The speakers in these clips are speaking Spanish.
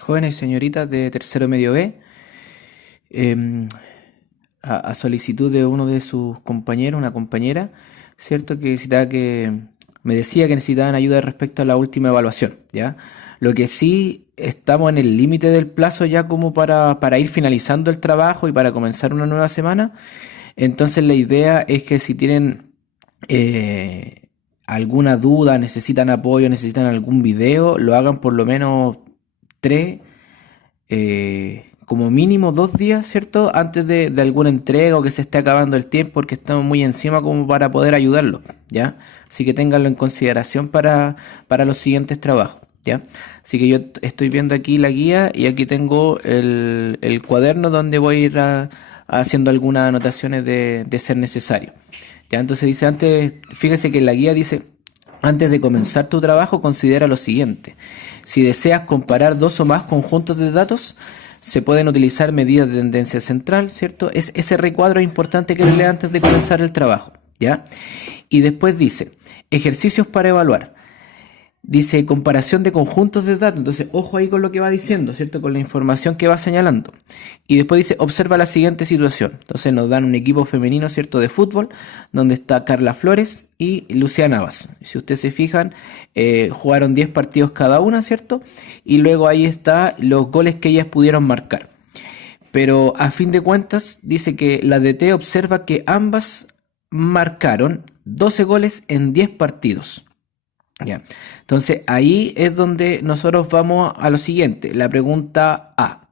Jóvenes y señoritas de tercero medio B, em, a solicitud de uno de sus compañeros, una compañera, ¿cierto? Que me decía que necesitaban ayuda respecto a la última evaluación, ¿ya? Lo que sí estamos en el límite del plazo ya como para ir finalizando el trabajo y para comenzar una nueva semana. Entonces la idea es que si tienen eh, alguna duda, necesitan apoyo, necesitan algún video, lo hagan por lo menos tres, como mínimo 2 días, ¿cierto? Antes de alguna entrega o que se esté acabando el tiempo, porque estamos muy encima como para poder ayudarlo, ¿ya? Así que ténganlo en consideración para los siguientes trabajos, ¿ya? Así que yo estoy viendo aquí la guía y aquí tengo el cuaderno donde voy a ir haciendo algunas anotaciones de ser necesario. Ya, entonces dice antes, fíjese que en la guía dice, antes de comenzar tu trabajo, considera lo siguiente. Si deseas comparar dos o más conjuntos de datos, se pueden utilizar medidas de tendencia central, ¿cierto? Es ese recuadro importante que lea antes de comenzar el trabajo, ¿ya? Y después dice, ejercicios para evaluar. Dice comparación de conjuntos de datos. Entonces, ojo ahí con lo que va diciendo, ¿cierto? Con la información que va señalando. Y después dice, observa la siguiente situación. Entonces nos dan un equipo femenino, ¿cierto? De fútbol, donde está Carla Flores y Lucía Navas. Si ustedes se fijan, jugaron 10 partidos cada una, ¿cierto? Y luego ahí está los goles que ellas pudieron marcar. Pero a fin de cuentas, dice que la DT observa que ambas marcaron 12 goles en 10 partidos. Ya. Entonces ahí es donde nosotros vamos a lo siguiente. La pregunta A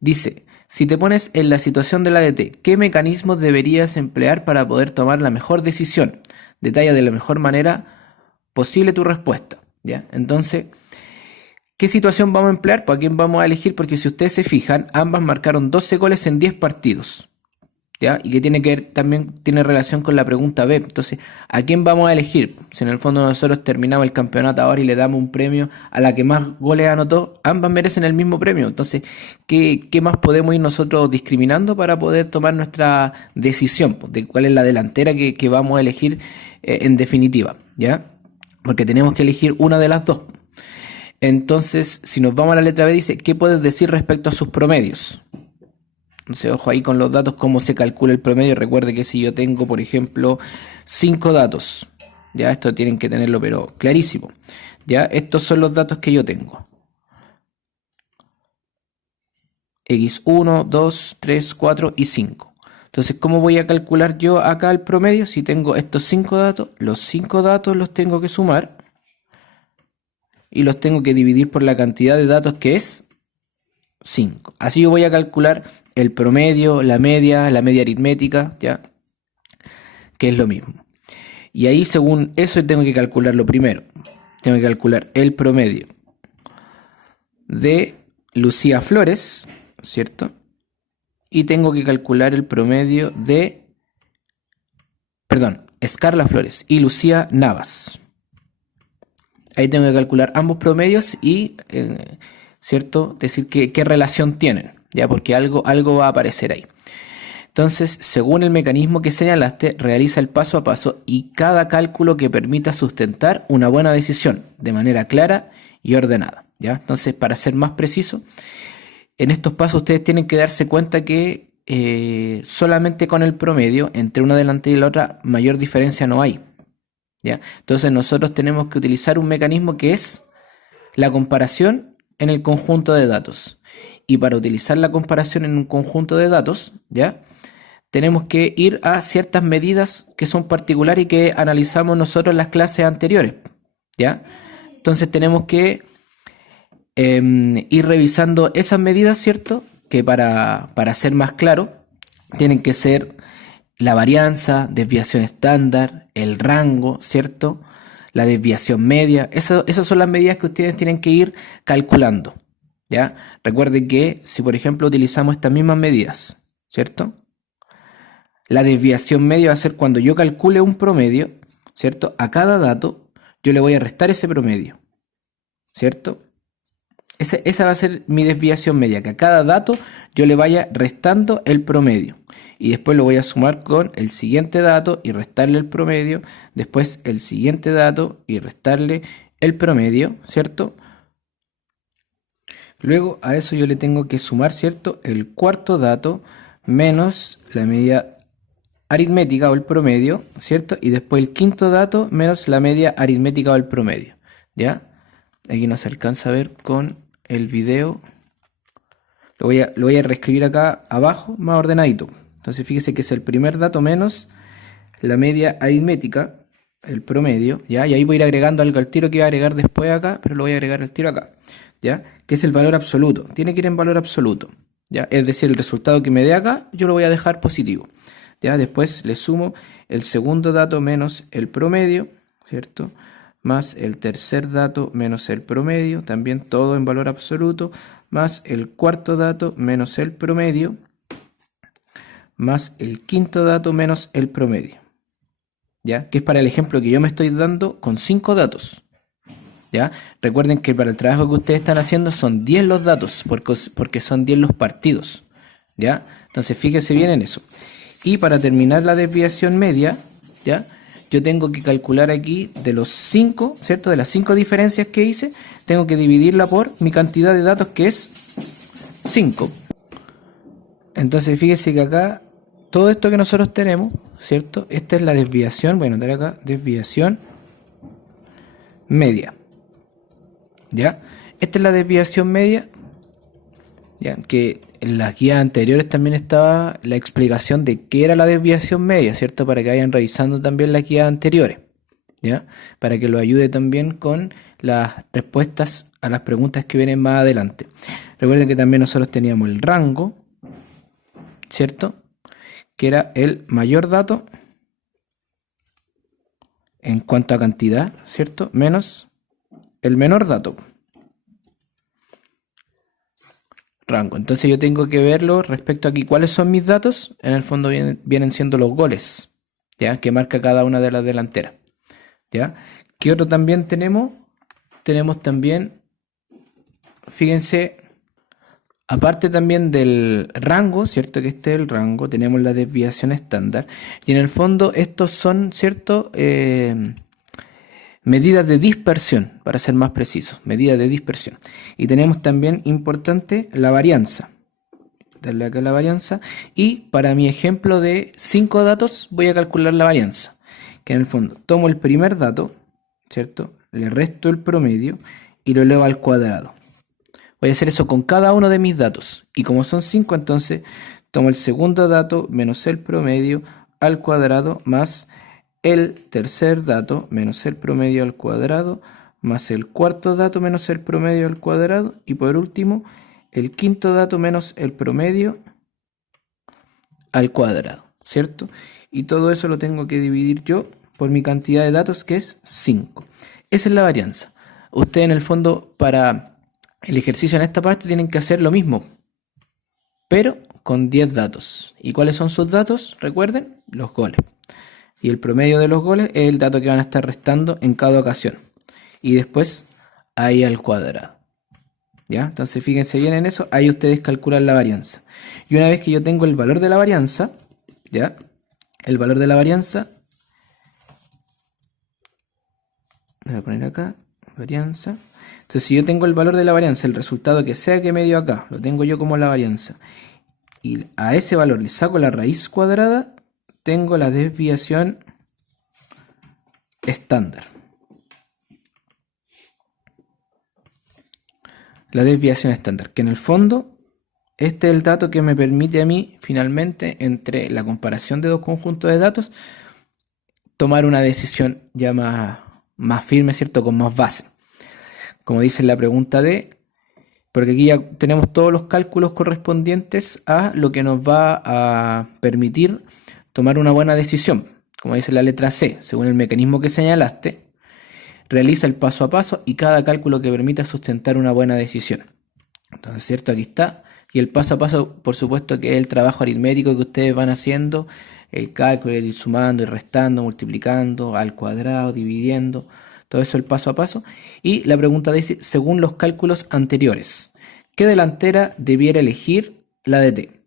dice, si te pones en la situación de la DT, ¿qué mecanismos deberías emplear para poder tomar la mejor decisión? Detalla de la mejor manera posible tu respuesta. ¿Ya? Entonces, ¿qué situación vamos a emplear? ¿Para quién vamos a elegir? Porque si ustedes se fijan, ambas marcaron 12 goles en 10 partidos. ¿Ya? Y que tiene que ver, también tiene relación con la pregunta B. Entonces, ¿a quién vamos a elegir? Si en el fondo nosotros terminamos el campeonato ahora y le damos un premio a la que más goles anotó, ambas merecen el mismo premio. Entonces, ¿qué más podemos ir nosotros discriminando para poder tomar nuestra decisión? Pues, de cuál es la delantera que vamos a elegir en definitiva, ¿ya? Porque tenemos que elegir una de las dos. Entonces, si nos vamos a la letra B, dice, ¿qué puedes decir respecto a sus promedios? Entonces, ojo ahí con los datos, cómo se calcula el promedio. Recuerde que si yo tengo, por ejemplo, 5 datos, ya esto tienen que tenerlo, pero clarísimo. Ya, estos son los datos que yo tengo. X1, 2, 3, 4 y 5. Entonces, ¿cómo voy a calcular yo acá el promedio? Si tengo estos 5 datos, los 5 datos los tengo que sumar y los tengo que dividir por la cantidad de datos que es 5. Así yo voy a calcular el promedio, la media aritmética, ¿ya? Que es lo mismo. Y ahí según eso tengo que calcular lo primero. Tengo que calcular el promedio de Lucía Flores, ¿cierto? Y tengo que calcular el promedio de, perdón, Scarla Flores y Lucía Navas. Ahí tengo que calcular ambos promedios y, ¿cierto? Decir qué relación tienen, ¿ya? Porque algo va a aparecer ahí. Entonces, según el mecanismo que señalaste, realiza el paso a paso y cada cálculo que permita sustentar una buena decisión de manera clara y ordenada, ¿ya? Entonces, para ser más preciso, en estos pasos ustedes tienen que darse cuenta que solamente con el promedio entre una delantera y la otra mayor diferencia no hay, ¿ya? Entonces, nosotros tenemos que utilizar un mecanismo que es la comparación en el conjunto de datos. Y para utilizar la comparación en un conjunto de datos, ¿ya? Tenemos que ir a ciertas medidas que son particulares y que analizamos nosotros en las clases anteriores, ¿ya? Entonces tenemos que ir revisando esas medidas, ¿cierto? Que para ser más claro, tienen que ser la varianza, desviación estándar, el rango, ¿cierto? La desviación media. Esas son las medidas que ustedes tienen que ir calculando, ¿ya? Recuerden que si por ejemplo utilizamos estas mismas medidas, ¿cierto? La desviación media va a ser cuando yo calcule un promedio, ¿cierto? A cada dato yo le voy a restar ese promedio, ¿cierto? Esa va a ser mi desviación media, que a cada dato yo le vaya restando el promedio. Y después lo voy a sumar con el siguiente dato y restarle el promedio. Después el siguiente dato y restarle el promedio, ¿cierto? Luego a eso yo le tengo que sumar, ¿cierto? El cuarto dato menos la media aritmética o el promedio, ¿cierto? Y después el quinto dato menos la media aritmética o el promedio, ¿ya? Aquí no se alcanza a ver con el video. Lo voy a reescribir acá abajo, más ordenadito. Entonces fíjese que es el primer dato menos la media aritmética, el promedio, ¿ya? Y ahí voy a ir agregando algo al tiro que voy a agregar después acá, pero lo voy a agregar al tiro acá, ¿ya? Que es el valor absoluto. Tiene que ir en valor absoluto, ¿ya? Es decir, el resultado que me dé acá, yo lo voy a dejar positivo, ¿ya? Después le sumo el segundo dato menos el promedio, ¿cierto? Más el tercer dato menos el promedio, también todo en valor absoluto, más el cuarto dato menos el promedio, más el quinto dato menos el promedio, ¿ya? Que es para el ejemplo que yo me estoy dando con 5 datos, ¿ya? Recuerden que para el trabajo que ustedes están haciendo son 10 los datos, porque son 10 los partidos, ¿ya? Entonces fíjense bien en eso. Y para terminar la desviación media, ¿ya? Yo tengo que calcular aquí de los 5, ¿cierto? De las 5 diferencias que hice, tengo que dividirla por mi cantidad de datos, que es 5. Entonces fíjense que acá, todo esto que nosotros tenemos, ¿cierto? Esta es la desviación, voy a anotar acá, desviación media, ¿ya? Esta es la desviación media, ¿ya? Que en las guías anteriores también estaba la explicación de qué era la desviación media, ¿cierto? Para que vayan revisando también las guías anteriores, ¿ya? Para que lo ayude también con las respuestas a las preguntas que vienen más adelante. Recuerden que también nosotros teníamos el rango, ¿cierto? Que era el mayor dato en cuanto a cantidad, ¿cierto? Menos el menor dato. Rango. Entonces yo tengo que verlo respecto aquí. ¿Cuáles son mis datos? En el fondo vienen siendo los goles, ¿ya? Que marca cada una de las delanteras, ¿ya? ¿Qué otro también tenemos? Tenemos también, fíjense, aparte también del rango, ¿cierto? Que este es el rango, tenemos la desviación estándar. Y en el fondo estos son, ¿cierto? Medidas de dispersión, para ser más precisos, medidas de dispersión. Y tenemos también importante la varianza. Darle acá la varianza. Y para mi ejemplo de 5 datos voy a calcular la varianza. Que en el fondo tomo el primer dato, ¿cierto? Le resto el promedio y lo elevo al cuadrado. Voy a hacer eso con cada uno de mis datos. Y como son 5, entonces tomo el segundo dato menos el promedio al cuadrado más el tercer dato menos el promedio al cuadrado más el cuarto dato menos el promedio al cuadrado y por último el quinto dato menos el promedio al cuadrado, ¿cierto? Y todo eso lo tengo que dividir yo por mi cantidad de datos, que es 5. Esa es la varianza. Ustedes en el fondo para el ejercicio en esta parte tienen que hacer lo mismo, pero con 10 datos. ¿Y cuáles son sus datos? Recuerden, los goles. Y el promedio de los goles es el dato que van a estar restando en cada ocasión. Y después ahí al cuadrado, ¿ya? Entonces fíjense bien en eso, ahí ustedes calculan la varianza. Y una vez que yo tengo el valor de la varianza, ¿ya? El valor de la varianza, voy a poner acá, varianza. Entonces si yo tengo el valor de la varianza, el resultado que sea que me dio acá, lo tengo yo como la varianza, y a ese valor le saco la raíz cuadrada, tengo la desviación estándar. La desviación estándar, que en el fondo este es el dato que me permite a mí finalmente entre la comparación de dos conjuntos de datos tomar una decisión ya más firme, ¿cierto? Con más base. Como dice la pregunta D, porque aquí ya tenemos todos los cálculos correspondientes a lo que nos va a permitir tomar una buena decisión. Como dice la letra C, según el mecanismo que señalaste, realiza el paso a paso y cada cálculo que permita sustentar una buena decisión. Entonces, ¿cierto? Aquí está. Y el paso a paso, por supuesto, que es el trabajo aritmético que ustedes van haciendo, el cálculo, el ir sumando, ir restando, multiplicando, al cuadrado, dividiendo, todo eso el paso a paso. Y la pregunta dice, según los cálculos anteriores, ¿qué delantera debiera elegir la de T?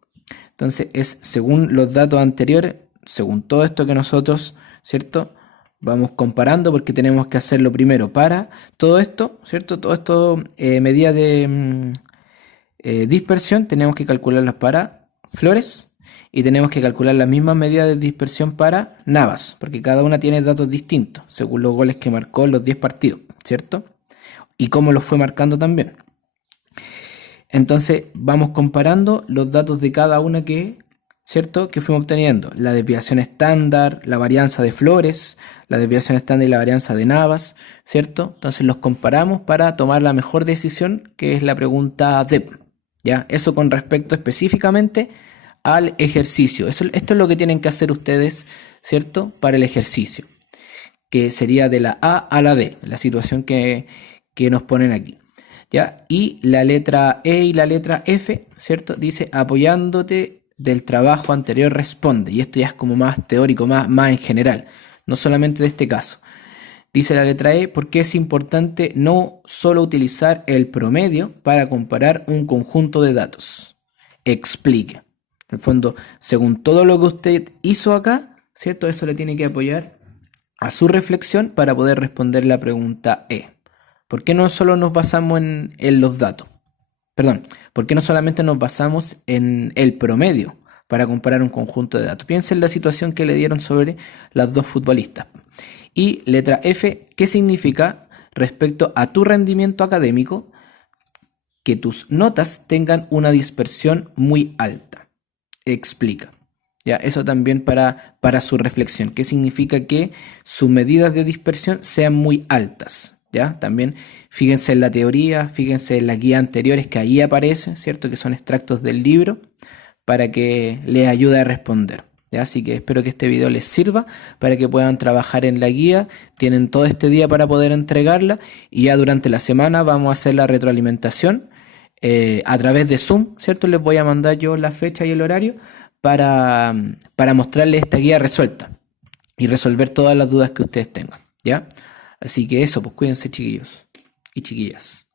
Entonces es según los datos anteriores, según todo esto que nosotros, ¿cierto? Vamos comparando porque tenemos que hacerlo primero para todo esto, ¿cierto? Todo esto, medidas dispersión, tenemos que calcularlas para flores y tenemos que calcular las mismas medidas de dispersión para Navas, porque cada una tiene datos distintos según los goles que marcó en los 10 partidos, ¿cierto? Y cómo los fue marcando también. Entonces vamos comparando los datos de cada una ¿cierto? Que fuimos obteniendo. La desviación estándar, la varianza de flores, la desviación estándar y la varianza de Navas, ¿cierto? Entonces los comparamos para tomar la mejor decisión, que es la pregunta DEP, ¿ya? Eso con respecto específicamente al ejercicio. Esto es lo que tienen que hacer ustedes, ¿cierto? Para el ejercicio, que sería de la A a la D, la situación que nos ponen aquí, ¿ya? Y la letra E y la letra F, ¿cierto? Dice apoyándote del trabajo anterior responde, y esto ya es como más teórico, más en general, no solamente de este caso. Dice la letra E, porque es importante no solo utilizar el promedio para comparar un conjunto de datos. Explique. En el fondo, según todo lo que usted hizo acá, ¿cierto? Eso le tiene que apoyar a su reflexión para poder responder la pregunta E. ¿Por qué no solo nos basamos en los datos? Perdón, ¿por qué no solamente nos basamos en el promedio para comparar un conjunto de datos? Piensen en la situación que le dieron sobre las dos futbolistas. Y letra F, ¿qué significa respecto a tu rendimiento académico que tus notas tengan una dispersión muy alta? Explica. Ya, eso también para su reflexión. ¿Qué significa que sus medidas de dispersión sean muy altas? ¿Ya? También fíjense en la teoría, fíjense en las guías anteriores que ahí aparecen, ¿cierto? Que son extractos del libro para que les ayude a responder, ¿ya? Así que espero que este video les sirva para que puedan trabajar en la guía. Tienen todo este día para poder entregarla y ya durante la semana vamos a hacer la retroalimentación a través de Zoom, ¿cierto? Les voy a mandar yo la fecha y el horario para mostrarles esta guía resuelta y resolver todas las dudas que ustedes tengan, ¿ya? Así que eso, pues cuídense, chiquillos y chiquillas.